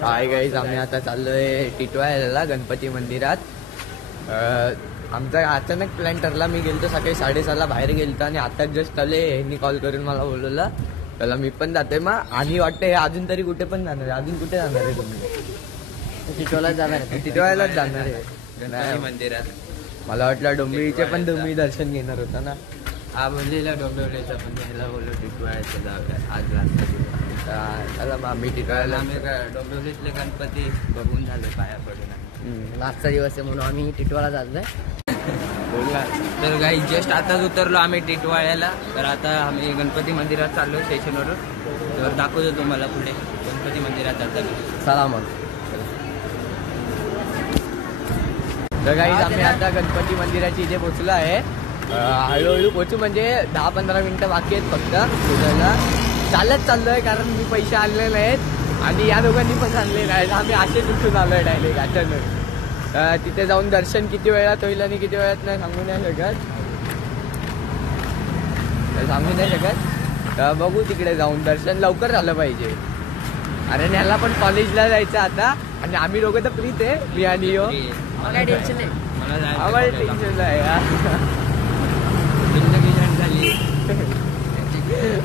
काय गाईज आम्ही आता चाललोय टिटवाळ्याला गणपती मंदिरात. आमचा अचानक प्लॅन ठरला. मी गेलतो सकाळी 6:30ला बाहेर गेलतो आणि आता जस्ट आले. ह्यांनी कॉल करून मला बोलवलं त्याला मी पण जातोय. मग आणि वाटतं हे अजून तरी कुठे पण जाणार आहे. अजून कुठे जाणार आहे तुम्ही? टिटवाळ्यालाच जाणार आहे. टिटवाळ्यालाच जाणार आहे गणपती मंदिरात. मला वाटलं डोंबिवलीचे पण तुम्ही दर्शन घेणार होता ना. हा बोललेला डोंबिवलीचा पण ह्याला बोललो टिटवाळ्याचं जाऊया आज रास्ता. चला मग आम्ही टिटवाळ्याला आम्ही डोंबिवलीतले गणपती बघून झाले पाया पडून. आजचा दिवस आहे म्हणून आम्ही टिटवाळा चाललोय. बोलला तर काही जस्ट आताच उतरलो आम्ही टिटवाळ्याला. तर आता आम्ही गणपती मंदिरात चाललो स्टेशनवरून. तर दाखवतो तुम्हाला पुढे गणपती मंदिरात जाताना. चला मग. तर काही आम्ही आता गणपती मंदिराची इथे पोचलो आहे. हळूहळू पोचू म्हणजे 10-15 मिनिटं बाकी आहेत फक्त पोचायला. चालत चाललोय कारण मी पैसे आणलेले आहेत आणि या दोघांनी पण आणले नाहीत. आम्ही असेच उठून आलोय डायरेक्ट अचानक. तिथे जाऊन दर्शन किती वेळात होईल आणि किती वेळात नाही सांगू नाही शकत. बघू तिकडे जाऊन. दर्शन लवकर झालं पाहिजे. अरे ह्याला पण कॉलेजला जायचं आता आणि आम्ही दोघं तर फ्रीच आहे. मी आणि यो काय टेन्शन नाही. आम्हाला टेन्शन नाही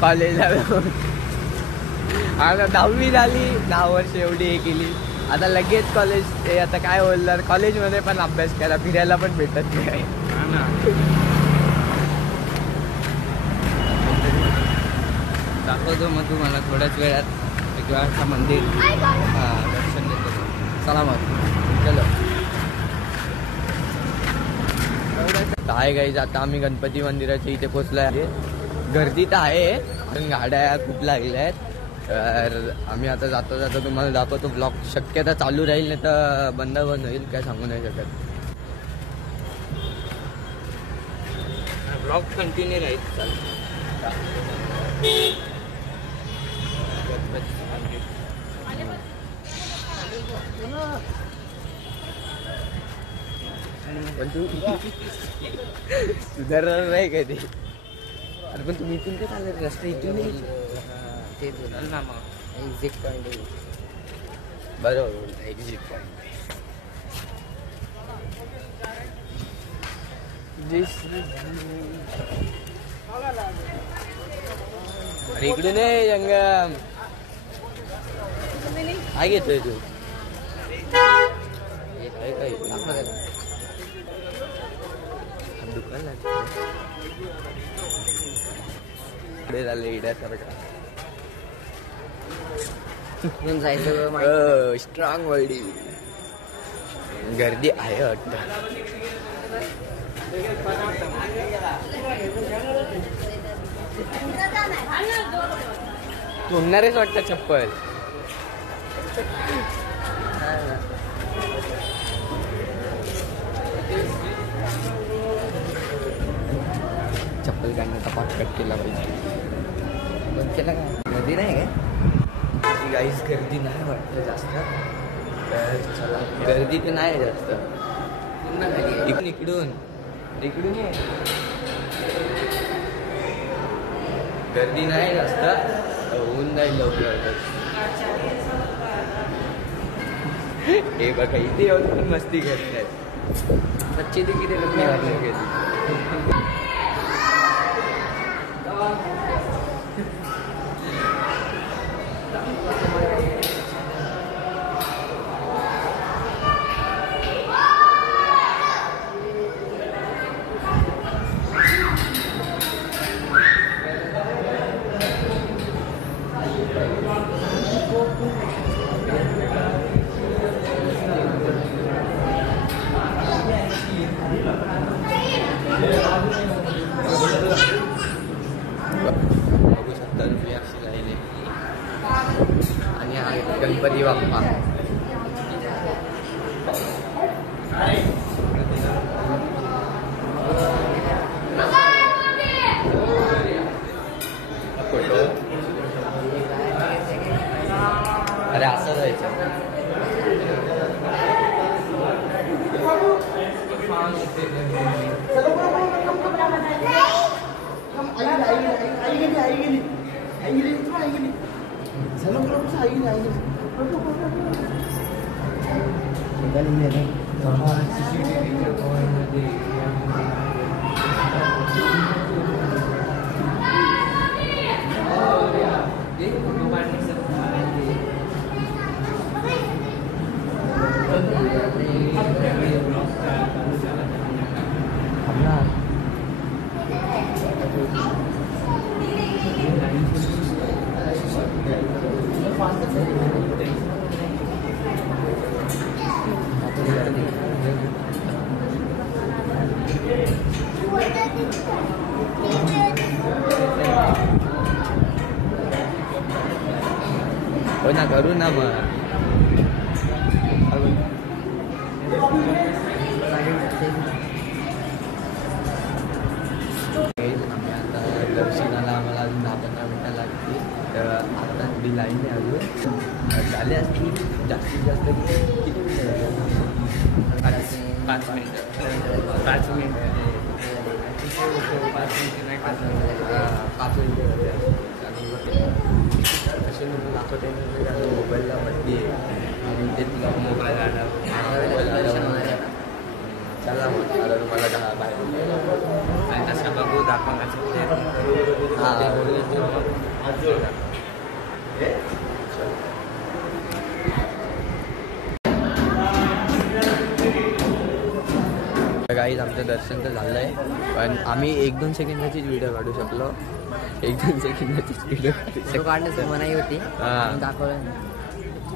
कॉलेजला. आता 10वी झाली. 10 वर्ष एवढी हे केली. आता लगेच कॉलेज. ते आता काय बोलणार. कॉलेजमध्ये पण अभ्यास करा. फिरायला पण भेटत नाही. दाखवतो मग तुम्हाला थोड्याच वेळात टिटवाळा मंदिर. दर्शन देतो. चला मग चलो. काय गाईज आता आम्ही गणपती मंदिराच्या इथे पोचलो आहे. गर्दी तर आहे पण गाड्या खूप लागल्या आहेत. तर आम्ही आता जाता जाता तुम्हाला दाखवतो. ब्लॉग शक्यता चालू राहील नाही तर बंद होईल काय सांगू नाही शकत. ब्लॉग कंटिन्यू राहील. पण तू सुधारणार नाही काय ते. अरे पण तुम्ही इथून काय चालत रस्ता इथून नाही ते ना मग एक्झिट पॉईंट. बरोबर एक्झिट पॉईंट. अरे इकडून आहे जंगम. काय घेतोय तू? काय दुकान झाले इड्यासारखा. जायचं स्ट्रॉंग वर्डी. गर्दी आहे वाटतं. तोडणारेच वाटतं चप्पल. चप्पल काढण्याचा पाठकट केला पाहिजे. बंद केला का? गर्दी नाही काय गाईस? गर्दी नाही वाटतं जास्त. चला गर्दी तर नाही जास्त. इकडून इकडून ये. गर्दी नाही जास्त. होऊन जाईल लवकर. हे बघा इथे येऊन पण मस्ती करतात. बच्चे ते किती लग्न घातलं गेली. बघू शकता तुम्ही अशी राहिले. आणि हा गणपती बाप्पा. फोटो. अरे असं जायचं. आई गेली. हो ना, करू ना मग. आम्ही आता दर्शनाला आम्हाला अजून 10-15 मिनिटं लागतील. तर आता थोडी लाईन आहे अजून झाले असतील. जास्तीत जास्त किती मिनिटं झाले? 5 मिनिटं. 5 मिनिटं असे म्हणून दाखवते मोबाईलला बदली आहे आणि ते तुला मोबाईल आला चला मला तुम्हाला दहा बाहेर आणि तसं बघू दाखवण्याचं गाईज आमचं दर्शन तर झालं आहे पण आम्ही 1-2 सेकंदाचीच व्हिडिओ काढू शकलो. 1-2 सेकंदाचीच व्हिडिओ काढण्याची मनाई होती. हां दाखवलं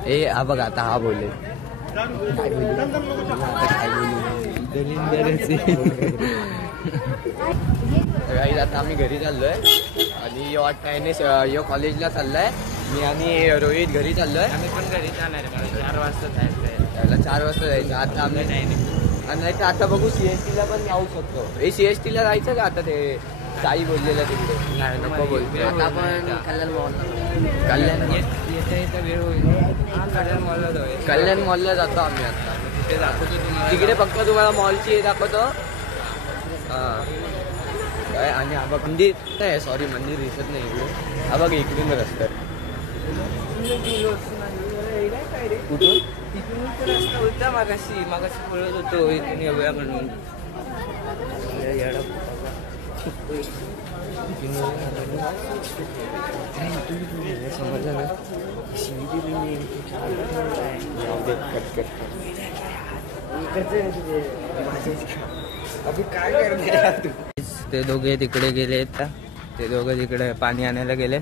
ए हा बघ आता हा बोले काय बोलू गाईज आता आम्ही घरी चाललोय आणि वाटतं कॉलेजला चाललाय. मी आणि रोहित घरी चाललोय. आम्ही पण घरी जाणार आहे. 4 वाजता जायचं. त्याला 4 वाजता जायचं. आता आम्ही नाही तर आता बघू CSTला पण जाऊ शकतो. CSTला जायचं का आता? ते साई बोललेलं तिकडे नाही नको बोलतोय. आता आपण कल्याण कल्याण मॉलला जातो आम्ही आता. तिथे दाखवतो तुम्हाला. तिकडे फक्त तुम्हाला मॉलची दाखवतो. हां काय आणि हा बघ मंदिर नाही सॉरी मंदिर दिसत नाही इकडे. हा बघ इकडून रस्ता कुठून रस्ता होता मागाशी बोलत होतो इथून येऊया म्हणून. समजलं ना काय करते ते दोघे तिकडे गेलेत. ते दोघं तिकडे पाणी आणायला गेले.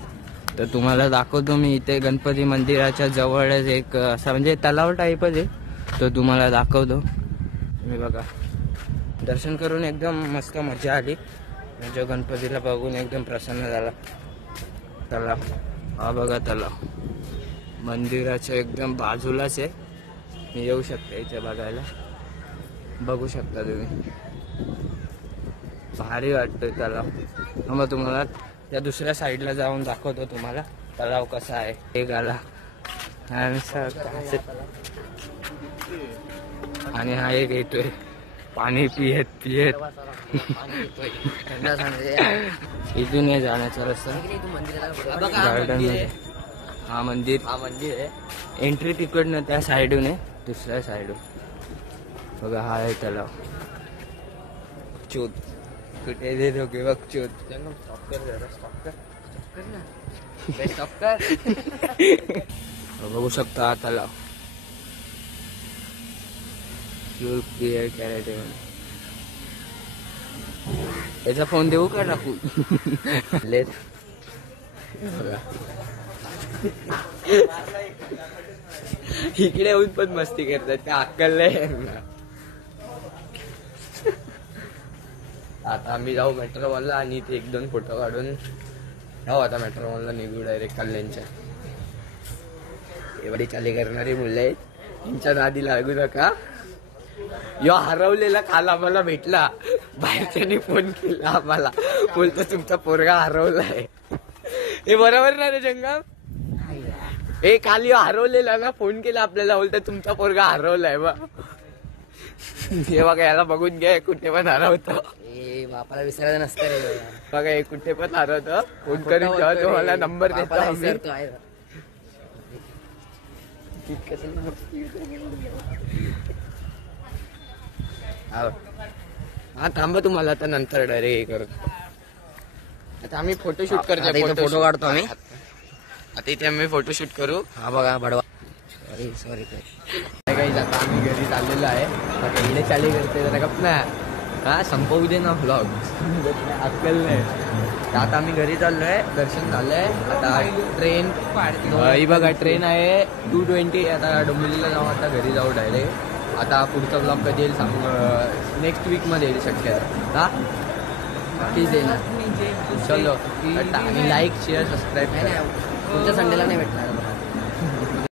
तर तुम्हाला दाखवतो मी इथे गणपती मंदिराच्या जवळच एक असा म्हणजे तलाव टाईपच आहे. तो तुम्हाला दाखवतो. मी बघा दर्शन करून एकदम मस्त मजा आली. म्हणजे गणपतीला बघून एकदम प्रसन्न झाला. तलाव हा बघा तलाव मंदिराच्या एकदम बाजूलाच आहे. मी येऊ शकता इथे बघायला. बघू शकता तुम्ही. भारी वाटतोय तलाव. मग तुम्हाला त्या दुसऱ्या साईडला जाऊन दाखवतो तुम्हाला तलाव कसा आहे. एक आला आणि हा एक येतोय पाणी पियत इथून हे जाण्याचा रस्ता गार्डन मध्ये. हा मंदिर आहे. एंट्री तिकडनं त्या साईडून आहे. दुसऱ्या साईडून बघा हा आहे तलाव. चोत कुठे दे दोघे बघ चोत. बघू शकता हा तलाव. क्लिअर कॅरेट याचा फोन देऊ का टाकू? लेट इकडे येऊन पण मस्ती करतात. त्या अक्कल आता आम्ही जाऊ मेट्रो मॉलला आणि इथे 1-2 फोटो काढून जाऊ. आता मेट्रो मॉलला निघू डायरेक्ट कल्याणच्या. एवढी चाली करणारी मुलं आहेत. त्यांच्या नादी लागू नका. यो हरवलेला काल आम्हाला भेटला. बाहेरच्यानी फोन केला आम्हाला. बोलतो तुमचा पोरगा हरवलाय. हे बरोबर ना रे जंगम? हे काल यो हरवलेला ना फोन केला आपल्याला. बोलतो तुमचा पोरगा हरवलाय. बा हे बघा याला बघून घ्या. कुठे पण हरवतो. बापाला विसरायचं नसतं रे. बघा हे कुठे पण हरवतो. फोन करून जेव्हा तुम्हाला नंबर देतो आम्ही. हा थांब तुम्हाला आता नंतर डायरेक्ट हे करतो. आता आम्ही फोटोशूट आता करतो. इथं photo काढतो आम्ही. आता इथे आम्ही फोटोशूट करू. हा बघा बडवा. सॉरी काही आता आम्ही घरी चाललेलो आहे. आता इकडे चाली करते जरा गप ना. हा संपवू दे ना व्लॉग. अक्कल नाही. तर आता आम्ही घरी चाललोय. दर्शन झालंय. आता ट्रेन ही बघा ट्रेन आहे 2:20. आता डोंबिवलीला जाऊ. आता घरी जाऊ डायरेक्ट. आता पुढचा ब्लॉग कधी येईल सांग. नेक्स्ट वीक मध्ये येईल शक्यता. हा नक्कीच येईल. चलो आणि लाईक शेअर सबस्क्राईब पुढच्या संडेला नाही भेटणार.